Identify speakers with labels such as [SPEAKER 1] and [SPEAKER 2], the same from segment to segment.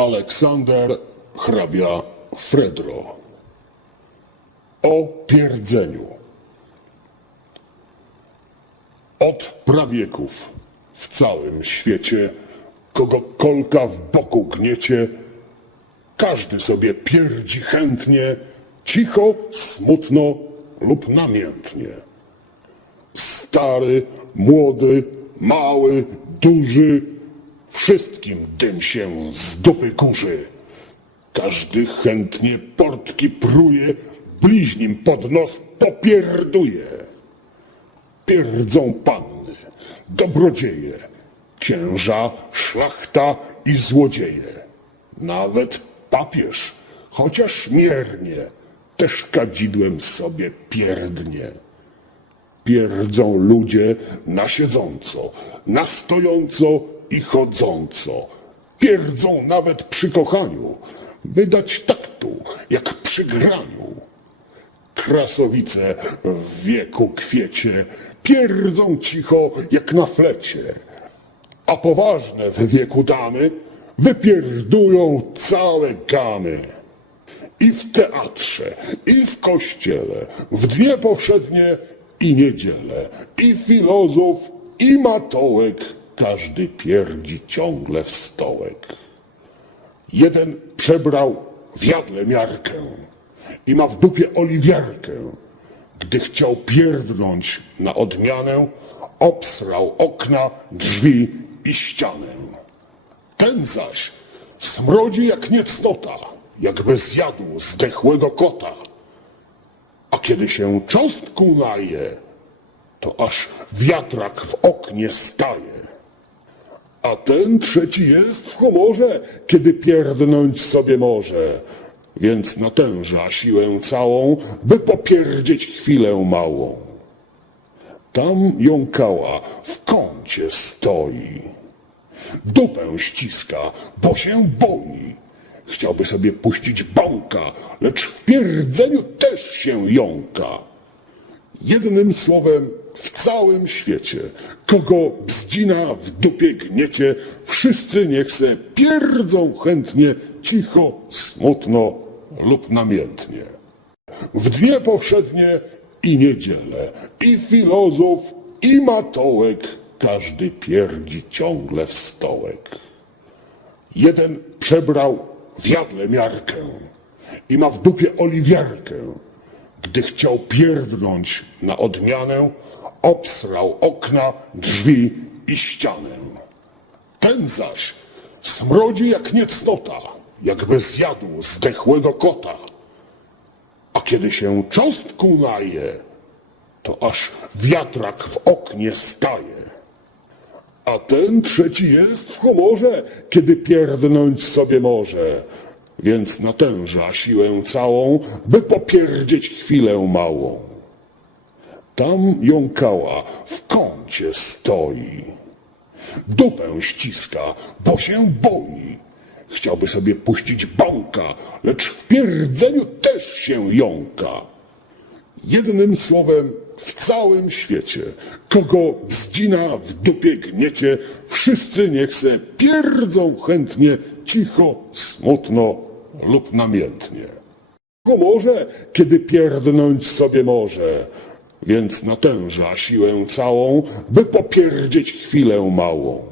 [SPEAKER 1] Aleksander hrabia Fredro. O pierdzeniu. Od prawieków w całym świecie, kogo kolka w boku gniecie, każdy sobie pierdzi chętnie, cicho, smutno lub namiętnie. Stary, młody, mały, duży, wszystkim dym się z dupy kurzy. Każdy chętnie portki pruje, bliźnim pod nos popierduje. Pierdzą panny, dobrodzieje, księża, szlachta i złodzieje. Nawet papież, chociaż miernie, też kadzidłem sobie pierdnie. Pierdzą ludzie na siedząco, na stojąco i chodząco. Pierdzą nawet przy kochaniu, by dać taktu, jak przy graniu. Krasowice w wieku kwiecie pierdzą cicho jak na flecie, a poważne w wieku damy wypierdują całe gamy. I w teatrze, i w kościele, w dnie powszednie i niedzielę, i filozof, i matołek, każdy pierdzi ciągle w stołek. Jeden przebrał w jadle miarkę i ma w dupie oliwiarkę. Gdy chciał pierdnąć na odmianę, obsrał okna, drzwi i ścianę. Ten zaś smrodzi jak niecnota, jakby zjadł zdechłego kota. A kiedy się cząstku naje, to aż wiatrak w oknie staje. A ten trzeci jest w humorze, kiedy pierdnąć sobie może, więc natęża siłę całą, by popierdzieć chwilę małą. Tam jąkała w kącie stoi. Dupę ściska, bo się boi. Chciałby sobie puścić bąka, lecz w pierdzeniu też się jąka. Jednym słowem, całym świecie, kogo bzdzina w dupie gniecie, wszyscy niech se pierdzą chętnie, cicho, smutno lub namiętnie. W dnie powszednie i niedzielę, i filozof, i matołek, każdy pierdzi ciągle w stołek. Jeden przebrał w jadle miarkę i ma w dupie oliwiarkę. Gdy chciał pierdnąć na odmianę, obsrał okna, drzwi i ścianę. Ten zaś smrodzi jak niecnota, jakby zjadł zdechłego kota. A kiedy się cząstku naje, to aż wiatrak w oknie staje. A ten trzeci jest w humorze, kiedy pierdnąć sobie może, więc natęża siłę całą, by popierdzieć chwilę małą. Tam jąkała w kącie stoi. Dupę ściska, bo się boi. Chciałby sobie puścić bąka, lecz w pierdzeniu też się jąka. Jednym słowem, w całym świecie, kogo bzdzina w dupie gniecie, wszyscy niech se pierdzą chętnie, cicho, smutno lub namiętnie. Humorze, kiedy pierdnąć sobie może, więc natęża siłę całą, by popierdzieć chwilę małą.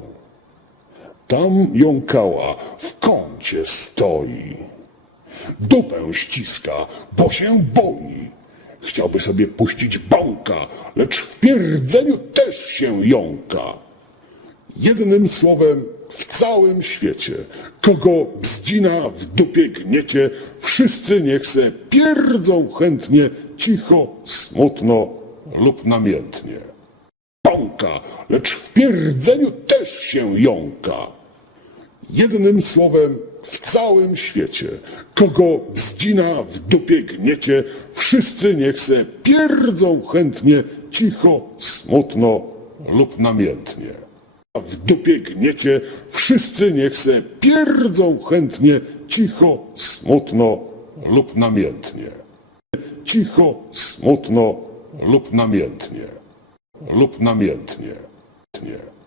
[SPEAKER 1] Tam jąkała w kącie stoi. Dupę ściska, bo się boi. Chciałby sobie puścić bąka, lecz w pierdzeniu też się jąka. Jednym słowem, w całym świecie, kogo bzdzina w dupie gniecie, wszyscy niech se pierdzą chętnie, cicho, smutno lub namiętnie. Bąka, lecz w pierdzeniu też się jąka. Jednym słowem, w całym świecie, kogo bzdzina w dupie gniecie, wszyscy niech se pierdzą chętnie, cicho, smutno lub namiętnie. A w dupie gniecie, wszyscy niech se pierdzą chętnie, cicho, smutno lub namiętnie. Cicho, smutno lub namiętnie. Lub namiętnie. Nie.